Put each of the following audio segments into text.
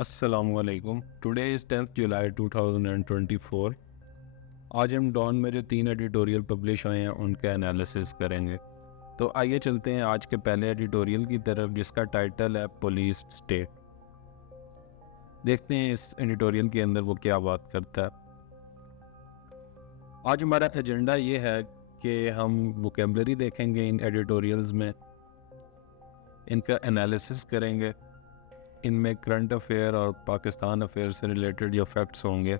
अस्सलामुअलैकुम। Today is 10th जुलाई 2024। आज हम डॉन में जो 3 एडिटोरियल पब्लिश हुए हैं उनके एनालिसिस करेंगे। तो आइए चलते हैं आज के पहले एडिटोरियल की तरफ, जिसका टाइटल है पुलिस स्टेट। देखते हैं इस एडिटोरियल के अंदर वो क्या बात करता है। आज हमारा एजेंडा ये है कि हम वोकेबलरी देखेंगे इन एडिटोरियल्स में, इनका एनालिसिस करेंगे, इनमें करंट अफेयर और पाकिस्तान अफेयर से रिलेटेड जो फैक्ट्स होंगे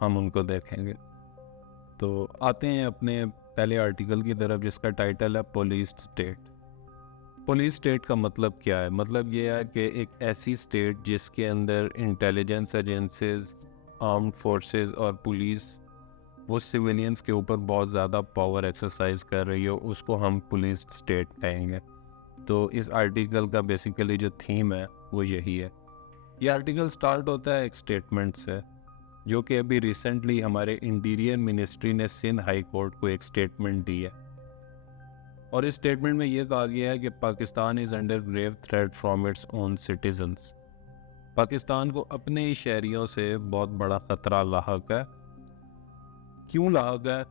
हम उनको देखेंगे। तो आते हैं अपने पहले आर्टिकल की तरफ, जिसका टाइटल है पुलिस स्टेट। पुलिस स्टेट का मतलब क्या है? मतलब ये है कि एक ऐसी स्टेट जिसके अंदर इंटेलिजेंस एजेंसीज, आर्म्ड फोर्सेस और पुलिस वो सिविलियंस के ऊपर बहुत ज़्यादा पावर एक्सरसाइज कर रही हो, उसको हम पुलिस स्टेट कहेंगे। तो इस आर्टिकल का बेसिकली जो थीम है वो यही है। ये आर्टिकल स्टार्ट होता है एक स्टेटमेंट से, जो कि अभी रिसेंटली हमारे इंटीरियर मिनिस्ट्री ने सिंध हाई कोर्ट को एक स्टेटमेंट दी है। और इस स्टेटमेंट में ये कहा गया है कि Pakistan is under grave threat from its own citizens. Pakistan को अपने ही शहरियों से बहुत बड़ा ख़तरा लाहक है। क्यों लाहक है?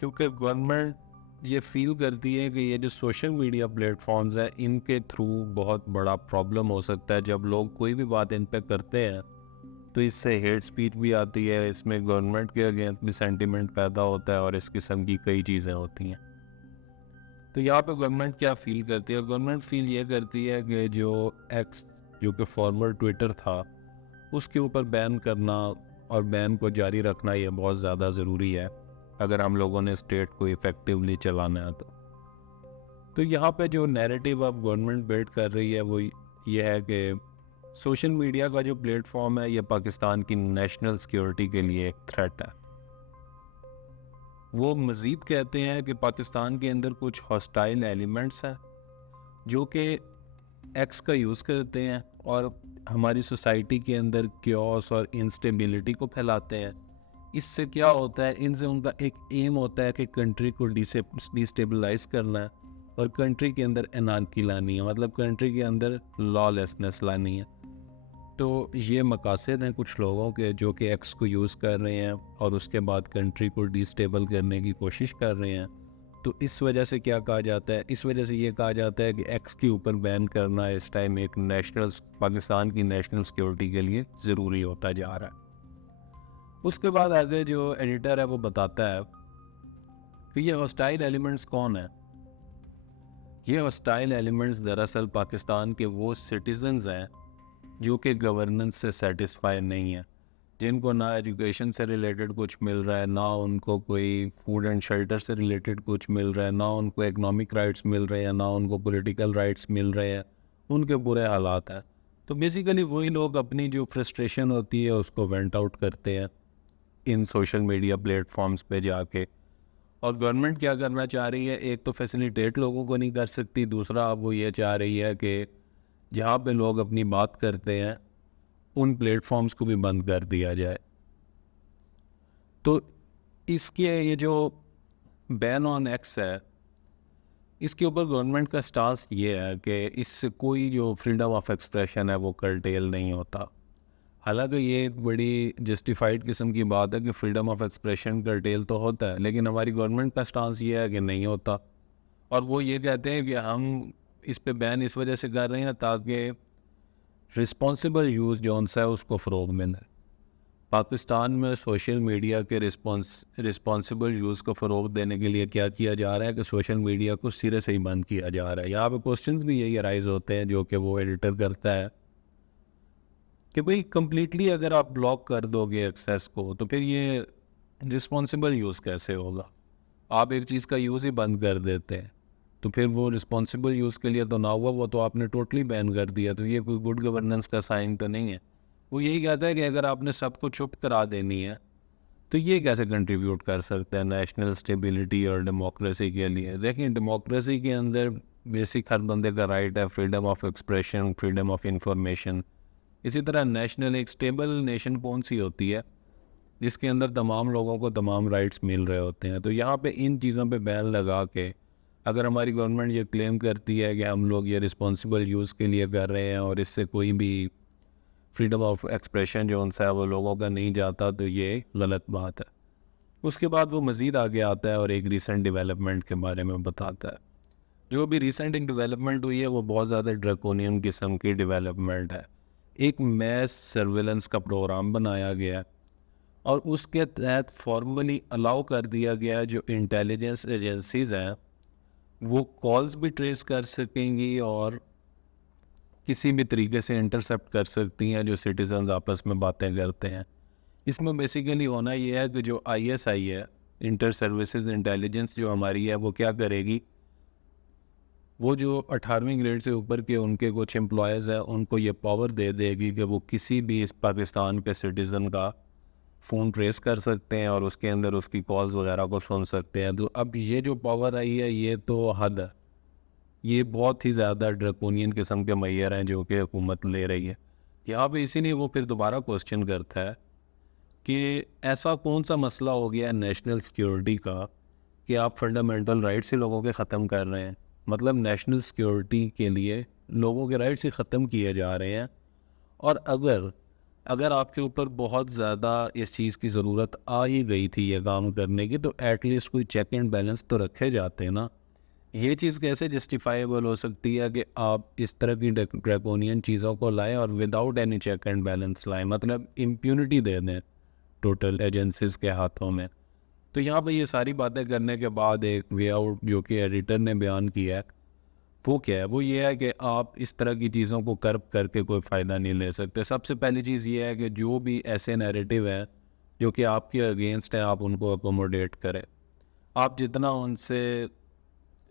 क्योंकि गवर्नमेंट ये फील करती है कि ये जो सोशल मीडिया प्लेटफॉर्म्स हैं, इनके थ्रू बहुत बड़ा प्रॉब्लम हो सकता है। जब लोग कोई भी बात इन पे करते हैं तो इससे हेट स्पीच भी आती है, इसमें गवर्नमेंट के अगेंस्ट भी सेंटिमेंट पैदा होता है और इस किस्म की कई चीज़ें होती हैं। तो यहाँ पे गवर्नमेंट क्या फील करती है? गवर्नमेंट फील ये करती है कि जो एक्स, जो कि फॉर्मर ट्विटर था, उसके ऊपर बैन करना और बैन को जारी रखना ये बहुत ज़्यादा ज़रूरी है अगर हम लोगों ने स्टेट को इफ़ेक्टिवली चलाना है। तो यहाँ पे जो नैरेटिव अब गवर्नमेंट बिल्ड कर रही है वो ये है कि सोशल मीडिया का जो प्लेटफॉर्म है ये पाकिस्तान की नेशनल सिक्योरिटी के लिए एक थ्रेट है। वो मज़ीद कहते हैं कि पाकिस्तान के अंदर कुछ हॉस्टाइल एलिमेंट्स हैं जो कि एक्स का यूज़ करते हैं और हमारी सोसाइटी के अंदर क्योस और इंस्टेबिलिटी को फैलाते हैं। इससे क्या होता है, इनसे उनका एक एम होता है कि कंट्री को डिस्टेबलाइज करना है और कंट्री के अंदर एनार्की लानी है, मतलब कंट्री के अंदर लॉलेसनेस लानी है। तो ये मकासद हैं कुछ लोगों के जो कि एक्स को यूज़ कर रहे हैं और उसके बाद कंट्री को डिस्टेबल करने की कोशिश कर रहे हैं। तो इस वजह से क्या कहा जाता है? इस वजह से ये कहा जाता है कि एक्स के ऊपर बैन करना इस टाइम एक पाकिस्तान की नेशनल सिक्योरिटी के लिए ज़रूरी होता जा रहा है। उसके बाद आगे जो एडिटर है वो बताता है कि ये हॉस्टाइल एलिमेंट्स कौन है। ये हॉस्टाइल एलिमेंट्स दरअसल पाकिस्तान के वो सिटीजन्स हैं जो कि गवर्नेंस से सेटिस्फाई नहीं है, जिनको ना एजुकेशन से रिलेटेड कुछ मिल रहा है, ना उनको कोई फूड एंड शेल्टर से रिलेटेड कुछ मिल रहा है, ना उनको इकनॉमिक राइट्स मिल रहे हैं, ना उनको पॉलिटिकल राइट्स मिल रहे हैं। उनके बुरे हालात हैं। तो बेसिकली वही लोग अपनी जो फ्रस्ट्रेशन होती है उसको वेंट आउट करते हैं इन सोशल मीडिया प्लेटफॉर्म्स पे जाके। और गवर्नमेंट क्या करना चाह रही है? एक तो फैसिलिटेट लोगों को नहीं कर सकती, दूसरा अब वो ये चाह रही है कि जहाँ पे लोग अपनी बात करते हैं उन प्लेटफॉर्म्स को भी बंद कर दिया जाए। तो इसके ये जो बैन ऑन एक्स है, इसके ऊपर गवर्नमेंट का स्टांस ये है कि इससे कोई जो फ्रीडम ऑफ एक्सप्रेशन है वो कर्टेल नहीं होता। हालांकि ये एक बड़ी जस्टिफाइड किस्म की बात है कि फ्रीडम ऑफ एक्सप्रेशन कर्टेल तो होता है, लेकिन हमारी गवर्नमेंट का स्टांस ये है कि नहीं होता। और वो ये कहते हैं कि हम इस पे बैन इस वजह से कर रहे हैं ताकि रिस्पॉन्सिबल यूज़ जो उनसे है उसको फ़रोग मिले। पाकिस्तान में सोशल मीडिया के रिस्पॉन्सिबल यूज़ को फ़रोग देने के लिए क्या किया जा रहा है कि सोशल मीडिया को सिरे से ही बंद किया जा रहा है। यहाँ पे क्वेश्चंस भी यही अराइज होते हैं जो कि वो एडिटर करता है कि भाई कम्प्लीटली अगर आप ब्लॉक कर दोगे एक्सेस को तो फिर ये रिस्पॉन्सिबल यूज़ कैसे होगा? आप एक चीज़ का यूज़ ही बंद कर देते हैं तो फिर वो रिस्पॉन्सिबल यूज़ के लिए तो ना हुआ, वो तो आपने टोटली बैन कर दिया। तो ये कोई गुड गवर्नेंस का साइन तो नहीं है। वो यही कहता है कि अगर आपने सबको चुप करा देनी है तो ये कैसे कंट्रीब्यूट कर सकते हैं नेशनल स्टेबिलिटी और डेमोक्रेसी के लिए? देखिए, डेमोक्रेसी के अंदर बेसिक हर बंदे का राइट है, freedom of expression, freedom of information. इसी तरह नेशनल, एक स्टेबल नेशन कौन सी होती है जिसके अंदर तमाम लोगों को तमाम राइट्स मिल रहे होते हैं? तो यहाँ पे इन चीज़ों पे बैन लगा के अगर हमारी गवर्नमेंट ये क्लेम करती है कि हम लोग ये रिस्पॉन्सिबल यूज़ के लिए कर रहे हैं और इससे कोई भी फ्रीडम ऑफ एक्सप्रेशन जो उनसे है वो लोगों का नहीं जाता, तो ये गलत बात है। उसके बाद वो मज़ीद आगे आता है और एक रीसेंट डेवलपमेंट के बारे में बताता है। जो भी रिसेंट डेवलपमेंट हुई है वो बहुत ज़्यादा ड्रैकोनियन किस्म की डेवलपमेंट है। एक मैस सर्विलेंस का प्रोग्राम बनाया गया है और उसके तहत फॉर्मली अलाउ कर दिया गया है जो इंटेलिजेंस एजेंसीज़ हैं वो कॉल्स भी ट्रेस कर सकेंगी और किसी भी तरीके से इंटरसेप्ट कर सकती हैं जो सिटीजन्स आपस में बातें करते हैं। इसमें बेसिकली होना ये है कि जो आईएसआई है, इंटर सर्विसेज इंटेलिजेंस जो हमारी है, वो क्या करेगी, वो जो 18वीं ग्रेड से ऊपर के उनके कुछ एम्प्लॉयज़ हैं उनको ये पावर दे देगी कि वो किसी भी इस पाकिस्तान के सिटीज़न का फ़ोन ट्रेस कर सकते हैं और उसके अंदर उसकी कॉल्स वगैरह को सुन सकते हैं। तो अब ये जो पावर आई है ये तो हद है, ये बहुत ही ज़्यादा ड्रैकोनियन किस्म के मैयर हैं जो कि हुकूमत ले रही है यहाँ पे। इसीलिए वो फिर दोबारा क्वेश्चन करता है कि ऐसा कौन सा मसला हो गया है नेशनल सिक्योरिटी का कि आप फंडामेंटल राइट्स ही लोगों के ख़त्म कर रहे हैं। मतलब नेशनल सिक्योरिटी के लिए लोगों के राइट्स ही ख़त्म किए जा रहे हैं। और अगर अगर आपके ऊपर बहुत ज़्यादा इस चीज़ की ज़रूरत आ ही गई थी ये काम करने की, तो एटलीस्ट कोई चेक एंड बैलेंस तो रखे जाते हैं ना। ये चीज़ कैसे जस्टिफाइबल हो सकती है कि आप इस तरह की ड्रैकोनियन चीज़ों को लाएं और without any check and balance लाएं, मतलब इम्प्यूनिटी दे दें टोटल एजेंसीज के हाथों में। तो यहाँ पे ये सारी बातें करने के बाद एक वे आउट जो कि एडिटर ने बयान किया है वो क्या है, वो ये है कि आप इस तरह की चीज़ों को कर्ब करके कोई फ़ायदा नहीं ले सकते। सबसे पहली चीज़ ये है कि जो भी ऐसे नैरेटिव हैं जो कि आपके अगेंस्ट हैं आप उनको अकोमोडेट करें। आप जितना उनसे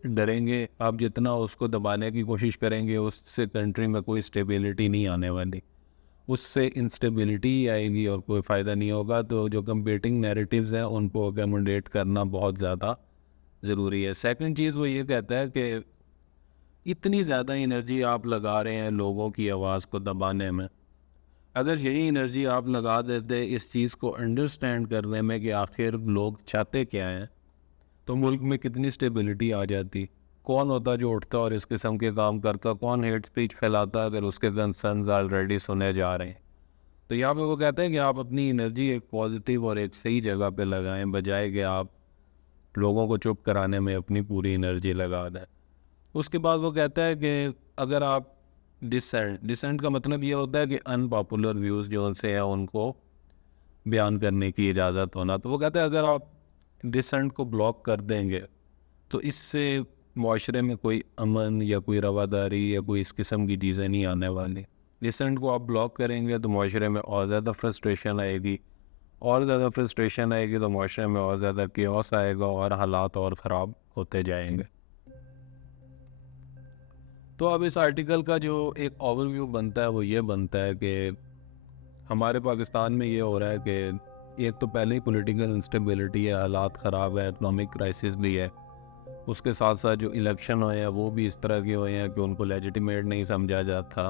डरेंगे, आप जितना उसको दबाने की कोशिश करेंगे, उससे कंट्री में कोई स्टेबिलिटी नहीं आने वाली, उससे इंस्टेबिलिटी ही आएगी और कोई फ़ायदा नहीं होगा। तो जो कंपीटिंग नैरेटिव्स हैं उनको अकोमोडेट करना बहुत ज़्यादा ज़रूरी है। सेकंड चीज़ वो ये कहता है कि इतनी ज़्यादा एनर्जी आप लगा रहे हैं लोगों की आवाज़ को दबाने में, अगर यही एनर्जी आप लगा देते इस चीज़ को अंडरस्टैंड करने में कि आखिर लोग चाहते क्या हैं, तो मुल्क में कितनी स्टेबिलिटी आ जाती। कौन होता जो उठता और इस किस्म के काम करता, कौन हेट स्पीच फैलाता अगर उसके कंसर्न्स ऑलरेडी सुने जा रहे हैं। तो यहाँ पे वो कहते हैं कि आप अपनी एनर्जी एक पॉजिटिव और एक सही जगह पे लगाएं, बजाय कि आप लोगों को चुप कराने में अपनी पूरी एनर्जी लगा दें। उसके बाद वो कहता है कि अगर आप डिसेंट का मतलब ये होता है कि अनपॉपुलर व्यूज़ जो उनसे हैं उनको बयान करने की इजाज़त होना। तो वो कहते हैं अगर आप डिसेंट को ब्लॉक कर देंगे तो इससे माशरे में कोई अमन या कोई रवादारी या कोई इस किस्म की चीज़ें नहीं आने वाली। डिसेंट को आप ब्लॉक करेंगे तो माशरे में और ज़्यादा फ्रस्ट्रेशन आएगी, और ज़्यादा फ्रस्ट्रेशन आएगी तो माशरे में और ज़्यादा केओस आएगा और हालात और ख़राब होते जाएंगे। तो अब इस आर्टिकल का जो एक ओवरव्यू बनता है वो ये बनता है कि हमारे पाकिस्तान में ये हो रहा है कि एक तो पहले ही पॉलिटिकल इंस्टेबिलिटी है, हालात ख़राब है, इकोनॉमिक क्राइसिस भी है। उसके साथ साथ जो इलेक्शन हुए हैं वो भी इस तरह के हुए हैं कि उनको लेजिटिमेट नहीं समझा जाता।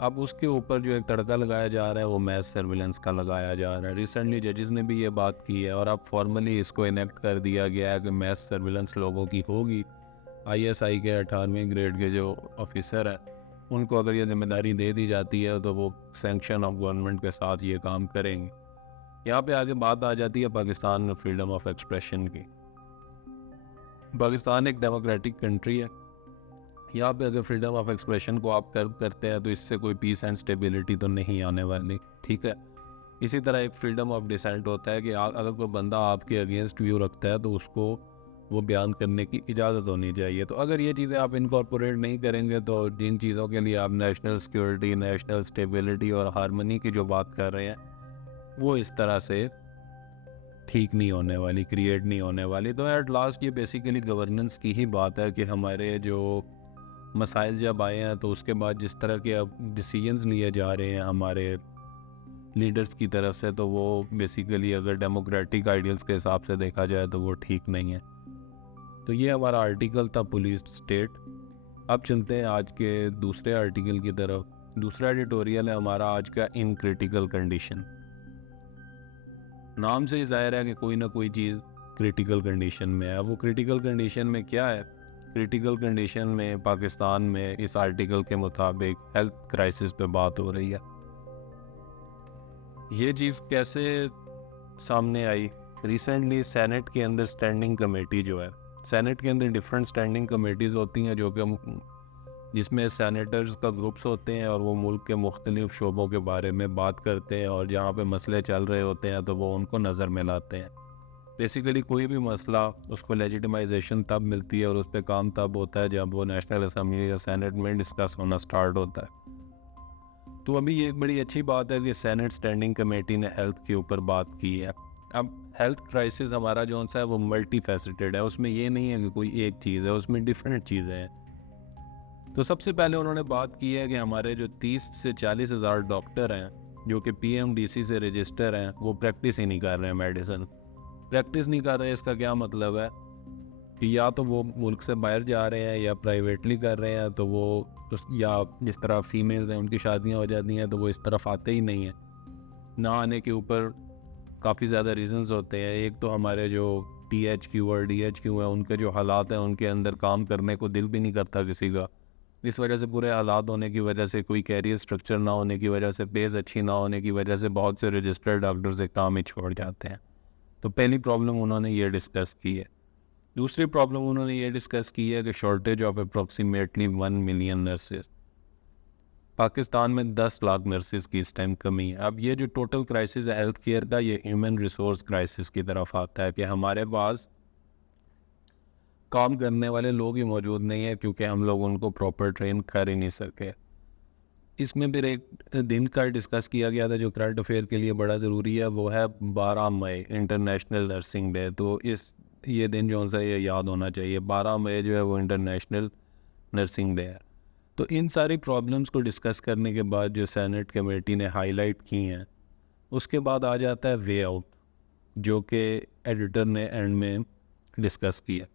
अब उसके ऊपर जो एक तड़का लगाया जा रहा है वो मैस सर्विलेंस का लगाया जा रहा है। रिसेंटली जजेस ने भी ये बात की है और अब फॉर्मली इसको इनेक्ट कर दिया गया है कि मैस सर्विलेंस लोगों की होगी। आईएसआई के 18वीं ग्रेड के जो ऑफिसर हैं उनको अगर ये जिम्मेदारी दे दी जाती है तो वो सैंक्शन ऑफ गवर्नमेंट के साथ ये काम करेंगे। यहाँ पे आगे बात आ जाती है पाकिस्तान में फ्रीडम ऑफ एक्सप्रेशन की। पाकिस्तान एक डेमोक्रेटिक कंट्री है, यहाँ पे अगर फ्रीडम ऑफ एक्सप्रेशन को आप कर्व करते हैं तो इससे कोई पीस एंड स्टेबिलिटी तो नहीं आने वाली, ठीक है। इसी तरह एक फ्रीडम ऑफ डिसेंट होता है कि अगर कोई बंदा आपके अगेंस्ट व्यू रखता है तो उसको वो बयान करने की इजाज़त होनी चाहिए। तो अगर ये चीज़ें आप इनकॉर्पोरेट नहीं करेंगे तो जिन चीज़ों के लिए आप नेशनल सिक्योरिटी, नेशनल स्टेबिलिटी और हारमनी की जो बात कर रहे हैं वो इस तरह से ठीक नहीं होने वाली, क्रिएट नहीं होने वाली। तो एट लास्ट ये बेसिकली गवर्नेंस की ही बात है कि हमारे जो मसाइल जब आए हैं तो उसके बाद जिस तरह के अब डिसीजंस लिए जा रहे हैं हमारे लीडर्स की तरफ से, तो वो बेसिकली अगर डेमोक्रेटिक आइडियल्स के हिसाब से देखा जाए तो वो ठीक नहीं है। तो ये हमारा आर्टिकल था पुलिस स्टेट। अब चलते हैं आज के दूसरे आर्टिकल की तरफ। दूसरा एडिटोरियल है हमारा आज का, इन क्रिटिकल कंडीशन। नाम से ही जाहिर है कि कोई ना कोई चीज़ क्रिटिकल कंडीशन में है। वो क्रिटिकल कंडीशन में क्या है? क्रिटिकल कंडीशन में पाकिस्तान में इस आर्टिकल के मुताबिक हेल्थ क्राइसिस पे बात हो रही है। ये चीज़ कैसे सामने आई? रिसेंटली सेनेट के अंदर स्टैंडिंग कमेटी जो है, सेनेट के अंदर डिफरेंट स्टैंडिंग कमेटीज़ होती हैं जो कि जिसमें सेनेटर्स का ग्रुप्स होते हैं और वो मुल्क के मुख्तलिफ शोबों के बारे में बात करते हैं और जहाँ पे मसले चल रहे होते हैं तो वो उनको नज़र में लाते हैं। बेसिकली कोई भी मसला उसको लेजिटिमाइजेशन तब मिलती है और उस पर काम तब होता है जब वो नेशनल असम्बली या सेनेट में डिस्कस होना स्टार्ट होता है। तो अभी ये एक बड़ी अच्छी बात है कि सेनेट स्टैंडिंग कमेटी ने हेल्थ के ऊपर बात की है। अब हेल्थ क्राइसिस हमारा जो सा है वो मल्टी फैसेटेड है, उसमें ये नहीं है कि कोई एक चीज़ है, उसमें डिफरेंट चीज़ें हैं। तो सबसे पहले उन्होंने बात की है कि हमारे जो 30 से 40 हज़ार डॉक्टर हैं जो कि PMDC से रजिस्टर हैं, वो प्रैक्टिस ही नहीं कर रहे हैं मेडिसिन। प्रैक्टिस नहीं कर रहे हैं, इसका क्या मतलब है कि या तो वो मुल्क से बाहर जा रहे हैं या प्राइवेटली कर रहे हैं, तो वो या जिस तरह फीमेल्स हैं उनकी शादियां हो जाती हैं तो वो इस तरफ आते ही नहीं हैं। ना आने के ऊपर काफ़ी ज़्यादा रीजंस होते हैं। एक तो हमारे जो THQ और DHQ हैं उनके जो हालात हैं, उनके अंदर काम करने को दिल भी नहीं करता किसी का। इस वजह से बुरे हालात होने की वजह से, कोई कैरियर स्ट्रक्चर ना होने की वजह से, पेज अच्छी ना होने की वजह से बहुत से रजिस्टर्ड डॉक्टर से काम ही छोड़ जाते हैं। तो पहली प्रॉब्लम उन्होंने ये डिस्कस की है। दूसरी प्रॉब्लम उन्होंने ये डिस्कस की है कि shortage of approximately 1 million nurses. Pakistan में 10 लाख नर्सेज की इस टाइम कमी है। अब ये जो टोटल क्राइसिस है हेल्थ केयर का, ये ह्यूमन रिसोर्स क्राइसिस की तरफ आता है कि हमारे पास काम करने वाले लोग ही मौजूद नहीं है क्योंकि हम लोग उनको प्रॉपर ट्रेन कर ही नहीं सके। इसमें फिर एक दिन का डिस्कस किया गया था जो करंट अफेयर के लिए बड़ा ज़रूरी है, वो है 12 मई इंटरनेशनल नर्सिंग डे। तो ये दिन जो सा ये याद होना चाहिए, 12 मई जो है वो इंटरनेशनल नर्सिंग डे है। तो इन सारी प्रॉब्लम्स को डिस्कस करने के बाद जो सेनेट कमेटी ने हाईलाइट की हैं, उसके बाद आ जाता है वे आउट, जो कि एडिटर ने एंड में डिस्कस किया।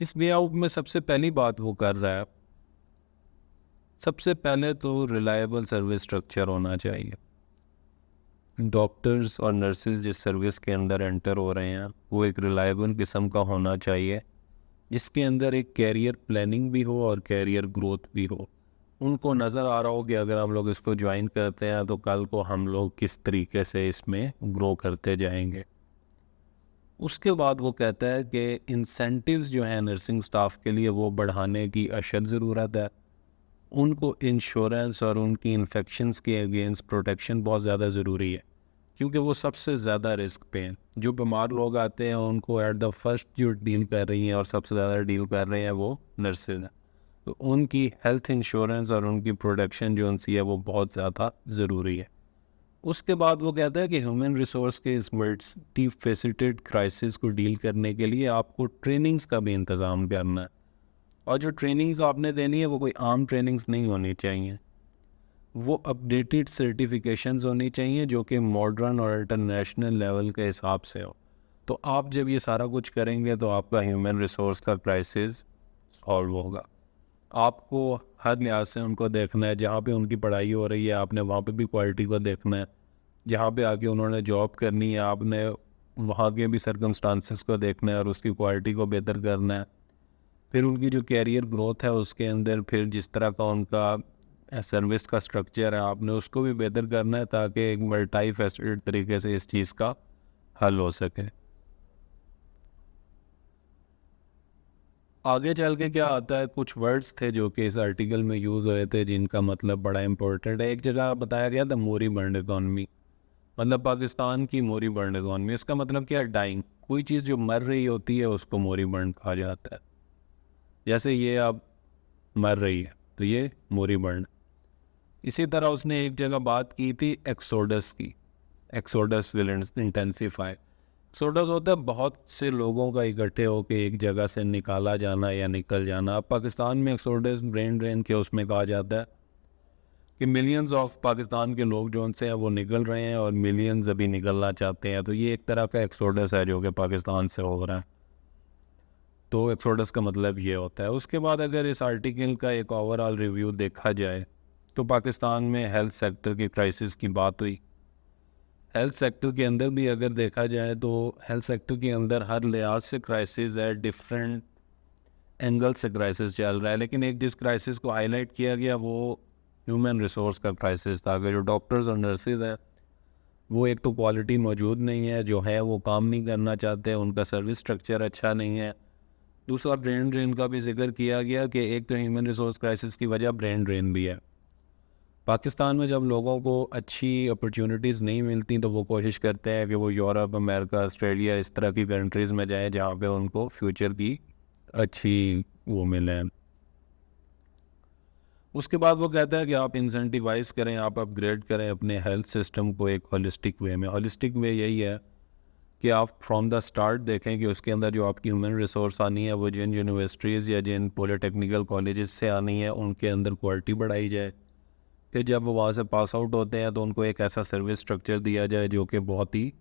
इस वे आउट में सबसे पहली बात वो कर रहा है, सबसे पहले तो रिलायबल सर्विस स्ट्रक्चर होना चाहिए। डॉक्टर्स और नर्सेज जिस सर्विस के अंदर एंटर हो रहे हैं वो एक रिलायबल किस्म का होना चाहिए, जिसके अंदर एक कैरियर प्लानिंग भी हो और कैरियर ग्रोथ भी हो। उनको नज़र आ रहा हो कि अगर हम लोग इसको ज्वाइन करते हैं तो कल को हम लोग किस तरीके से इसमें ग्रो करते जाएंगे। उसके बाद वो कहता है कि इंसेंटिव्स जो हैं नर्सिंग स्टाफ के लिए वो बढ़ाने की अशद ज़रूरत है। उनको इंश्योरेंस और उनकी इन्फेक्शंस के अगेंस्ट प्रोटेक्शन बहुत ज़्यादा ज़रूरी है क्योंकि वो सबसे ज़्यादा रिस्क पे हैं। जो बीमार लोग आते हैं उनको एट द फर्स्ट जो डील कर रही हैं और सबसे ज़्यादा डील कर रहे हैं वो नर्सेज हैं। तो उनकी हेल्थ इंश्योरेंस और उनकी प्रोटेक्शन जो उनसी है वो बहुत ज़्यादा ज़रूरी है। उसके बाद वो कहता है कि ह्यूमन रिसोर्स के इस मल्टी फेसिटेड क्राइसिस को डील करने के लिए आपको ट्रेनिंग्स का भी इंतज़ाम करना है। और जो ट्रेनिंग्स आपने देनी है वो कोई आम ट्रेनिंग्स नहीं होनी चाहिए, वो अपडेटेड सर्टिफिकेशंस होनी चाहिए जो कि मॉडर्न और इंटरनेशनल लेवल के हिसाब से हो। तो आप जब ये सारा कुछ करेंगे तो आपका ह्यूमन रिसोर्स का क्राइसिस सॉल्व होगा। आपको हर लिहाज से उनको देखना है, जहाँ पे उनकी पढ़ाई हो रही है आपने वहाँ पे भी क्वालिटी को देखना है, जहाँ पे आके उन्होंने जॉब करनी है आपने वहाँ के भी सर्कमस्टांसिस को देखना है और उसकी क्वालिटी को बेहतर करना है। फिर उनकी जो कैरियर ग्रोथ है उसके अंदर फिर जिस तरह का उनका सर्विस का स्ट्रक्चर है आपने उसको भी बेहतर करना है ताकि एक मल्टी फैसेटेड तरीके से इस चीज़ का हल हो सके। आगे चल के क्या आता है, कुछ वर्ड्स थे जो कि इस आर्टिकल में यूज़ हुए थे जिनका मतलब बड़ा इंपॉर्टेंट है। एक जगह बताया गया था मोरीबंड इकॉनमी, मतलब पाकिस्तान की मोरीबंड इकॉनमी। इसका मतलब क्या है? डाइंग। कोई चीज़ जो मर रही होती है उसको मोरीबंड कहा जाता है। जैसे ये अब मर रही है तो ये मोरीबंड। इसी तरह उसने एक जगह बात की थी एक्सोडस की। Exodus will intensify. एक्सोडस होता है बहुत से लोगों का इकट्ठे होकर एक जगह से निकाला जाना या निकल जाना। अब पाकिस्तान में एक्सोडस ब्रेन ड्रेन के उसमें कहा जाता है कि मिलियंस ऑफ पाकिस्तान के लोग जो उनसे हैं वो निकल रहे हैं और मिलियंस अभी निकलना चाहते हैं। तो ये एक तरह का एक्सोडस है जो कि पाकिस्तान से हो रहा है। तो एक्सोडस का मतलब ये होता है। उसके बाद अगर इस आर्टिकल का एक ओवरऑल रिव्यू देखा जाए तो पाकिस्तान में हेल्थ सेक्टर की क्राइसिस की बात हुई। हेल्थ सेक्टर के अंदर भी अगर देखा जाए तो हेल्थ सेक्टर के अंदर हर लिहाज से क्राइसिस है, डिफरेंट एंगल से क्राइसिस चल रहा है। लेकिन एक जिस क्राइसिस को हाईलाइट किया गया वो ह्यूमन रिसोर्स का क्राइसिस था कि जो डॉक्टर्स और नर्सेज हैं वो एक तो क्वालिटी मौजूद नहीं है, जो है वो काम नहीं करना चाहते, उनका सर्विस स्ट्रक्चर अच्छा नहीं है। दूसरा ब्रेन ड्रेन का भी जिक्र किया गया कि एक तो ह्यूमन रिसोर्स क्राइसिस की वजह ब्रेन ड्रेन भी है। पाकिस्तान में जब लोगों को अच्छी अपॉर्चुनिटीज़ नहीं मिलती तो वो कोशिश करते हैं कि वो यूरोप, अमेरिका, ऑस्ट्रेलिया इस तरह की कंट्रीज़ में जाएं जहाँ पे उनको फ्यूचर की अच्छी वो मिले। उसके बाद वो कहता है कि आप इंसेंटिवाइज करें, आप अपग्रेड करें अपने हेल्थ सिस्टम को एक होलिस्टिक वे में। होलिस्टिक वे यही है कि आप फ्रॉम द स्टार्ट देखें कि उसके अंदर जो आपकी ह्यूमन रिसोर्स आनी है वो जिन यूनिवर्सिटीज़ या जिन पॉलिटेक्निकल कॉलेजेस से आनी है उनके अंदर क्वालिटी बढ़ाई जाए। फिर जब वो वहाँ से पास आउट होते हैं तो उनको एक ऐसा सर्विस स्ट्रक्चर दिया जाए जो कि बहुत ही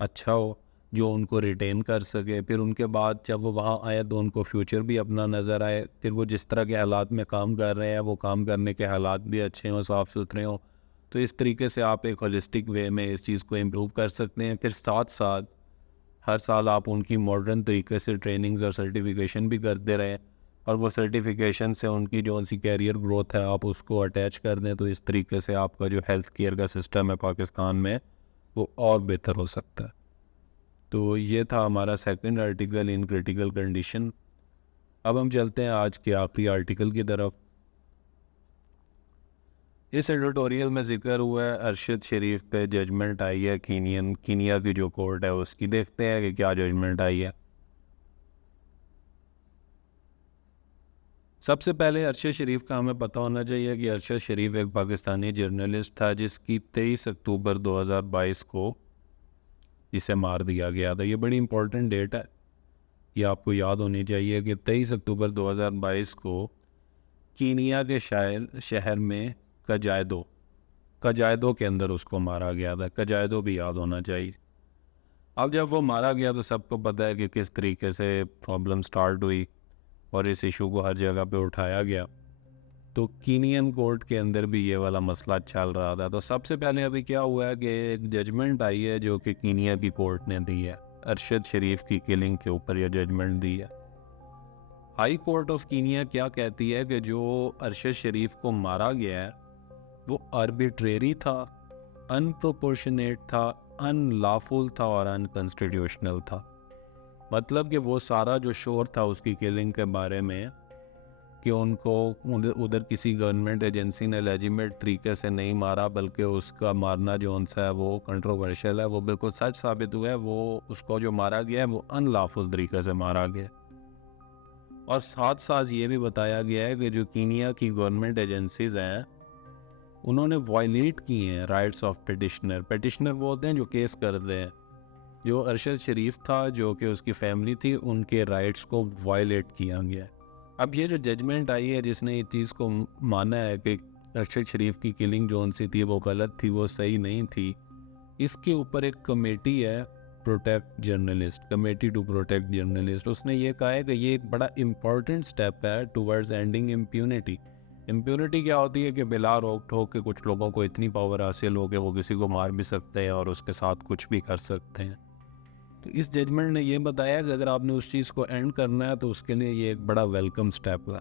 अच्छा हो, जो उनको रिटेन कर सके। फिर उनके बाद जब वो वहाँ आए तो उनको फ्यूचर भी अपना नज़र आए। फिर वो जिस तरह के हालात में काम कर रहे हैं वो काम करने के हालात भी अच्छे हों, साफ़ सुथरे हों। तो इस तरीके से आप एक होलिस्टिक वे में इस चीज़ को इम्प्रूव कर सकते हैं। फिर साथ साथ हर साल आप उनकी मॉडर्न तरीके से ट्रेनिंग्स और सर्टिफिकेशन भी करते रहें, और वो सर्टिफिकेशन से उनकी जो उनकी कैरियर ग्रोथ है आप उसको अटैच कर दें। तो इस तरीके से आपका जो हेल्थ केयर का सिस्टम है पाकिस्तान में वो और बेहतर हो सकता है। तो ये था हमारा second article in critical condition. अब हम चलते हैं आज के आखिरी आर्टिकल की तरफ। इस एडिटोरियल में जिक्र हुआ है अरशद शरीफ पे जजमेंट आई है कीनिया की जो कोर्ट है उसकी। देखते हैं कि क्या जजमेंट आई है। सबसे पहले अरशद शरीफ का हमें पता होना चाहिए कि अरशद शरीफ एक पाकिस्तानी जर्नलिस्ट था जिसकी 23 अक्टूबर 2022 को इसे मार दिया गया था। ये बड़ी इंपॉर्टेंट डेट है, ये आपको याद होनी चाहिए कि 23 अक्टूबर 2022 को कीनिया के शहर में कजायदो के अंदर उसको मारा गया था। कजायदो भी याद होना चाहिए। अब जब वो मारा गया तो सबको पता है कि किस तरीके से प्रॉब्लम स्टार्ट हुई और इस इशू को हर जगह पे उठाया गया। तो कीनियन कोर्ट के अंदर भी ये वाला मसला चल रहा था। तो सबसे पहले अभी क्या हुआ है कि एक जजमेंट आई है जो कि कीनिया की कोर्ट ने दी है अरशद शरीफ की किलिंग के ऊपर। यह जजमेंट दी है हाई कोर्ट ऑफ कीनिया। क्या कहती है कि जो अरशद शरीफ को मारा गया है वो आर्बिट्रेरी था, अनप्रोपोर्शनेट था, अनलॉफुल था और अनकॉन्स्टिट्यूशनल था। मतलब कि वो सारा जो शोर था उसकी किलिंग के बारे में कि उनको उधर किसी गवर्नमेंट एजेंसी ने लेजिमेट तरीके से नहीं मारा, बल्कि उसका मारना जो उनसा है वो कंट्रोवर्शियल है, वो बिल्कुल सच साबित हुआ है। वो उसको जो मारा गया है वो अनलॉफुल तरीके से मारा गया। और साथ साथ ये भी बताया गया है कि जो कीनिया की गवर्नमेंट एजेंसीज हैं उन्होंने वायलेट किए हैं राइट्स ऑफ पिटिशनर। पिटिशनर वो होते हैं जो केस करते हैं। जो अरशद शरीफ था, जो कि उसकी फैमिली थी, उनके राइट्स को वायलेट किया गया। अब ये जो जजमेंट आई है जिसने इस चीज़ को माना है कि अरशद शरीफ की किलिंग जो उनसी थी वो गलत थी, वो सही नहीं थी, इसके ऊपर एक कमेटी है protect journalist, committee to protect journalist. उसने ये कहा है कि ये एक बड़ा इम्पॉर्टेंट स्टेप है टुवर्ड्स एंडिंग इम्प्यूनिटी। इम्प्यूनिटी क्या होती है कि बिला रोक टोक के कुछ लोगों को इतनी पावर हासिल हो कि वो किसी को मार भी सकते हैं और उसके साथ कुछ भी कर सकते हैं। तो इस जजमेंट ने ये बताया कि अगर आपने उस चीज़ को एंड करना है तो उसके लिए ये एक बड़ा वेलकम स्टेप है।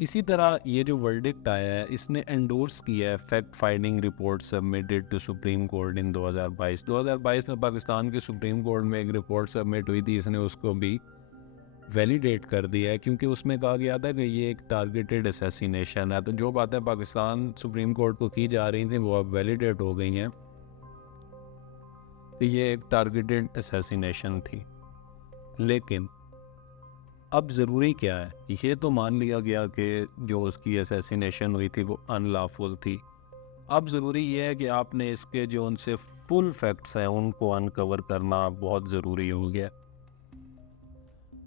इसी तरह ये जो वर्डिक्ट आया है इसने एंडोर्स किया है fact finding report submitted to Supreme Court in 2022 में पाकिस्तान के सुप्रीम कोर्ट में एक रिपोर्ट सबमिट हुई थी। इसने उसको भी वैलिडेट कर दिया है क्योंकि उसमें कहा गया था कि ये एक टारगेटेड असैसिनेशन है। तो जो बातें पाकिस्तान सुप्रीम कोर्ट को की जा रही थी वो अब वैलिडेट हो गई हैं कि ये एक टारगेटेड असैसिनेशन थी। लेकिन अब ज़रूरी क्या है, ये तो मान लिया गया कि जो उसकी असैसिनेशन हुई थी वो अनलॉफुल थी। अब ज़रूरी ये है कि आपने इसके जो उनसे फुल फैक्ट्स हैं उनको अनकवर करना बहुत ज़रूरी हो गया।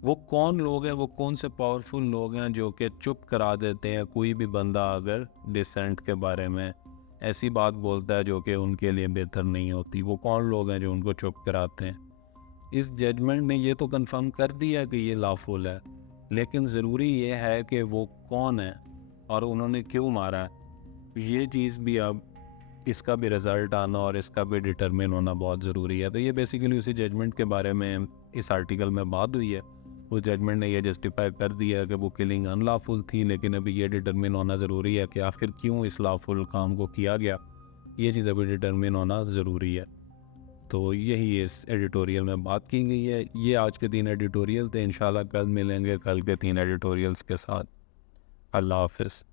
वो कौन लोग हैं, वो कौन से पावरफुल लोग हैं जो कि चुप करा देते हैं कोई भी बंदा अगर डिसेंट के बारे में ऐसी बात बोलता है जो कि उनके लिए बेहतर नहीं होती। वो कौन लोग हैं जो उनको चुप कराते हैं। इस जजमेंट ने ये तो कंफर्म कर दिया कि ये लॉफुल है, लेकिन ज़रूरी ये है कि वो कौन है और उन्होंने क्यों मारा है। ये चीज़ भी अब इसका भी रिज़ल्ट आना और इसका भी डिटरमिन होना बहुत ज़रूरी है। तो ये बेसिकली उसी जजमेंट के बारे में इस आर्टिकल में बात हुई है। उस जजमेंट ने ये जस्टिफाई कर दिया कि वो किलिंग अनलॉफुल थी, लेकिन अभी ये डिटरमिन होना ज़रूरी है कि आखिर क्यों इस लॉफुल काम को किया गया। ये चीज़ अभी डिटर्मिन होना ज़रूरी है। तो यही इस एडिटोरियल में बात की गई है। ये आज के 3 एडिटोरियल थे। इंशाल्लाह कल मिलेंगे कल के 3 एडिटोरियल्स के साथ। अल्लाह हाफ़िज़।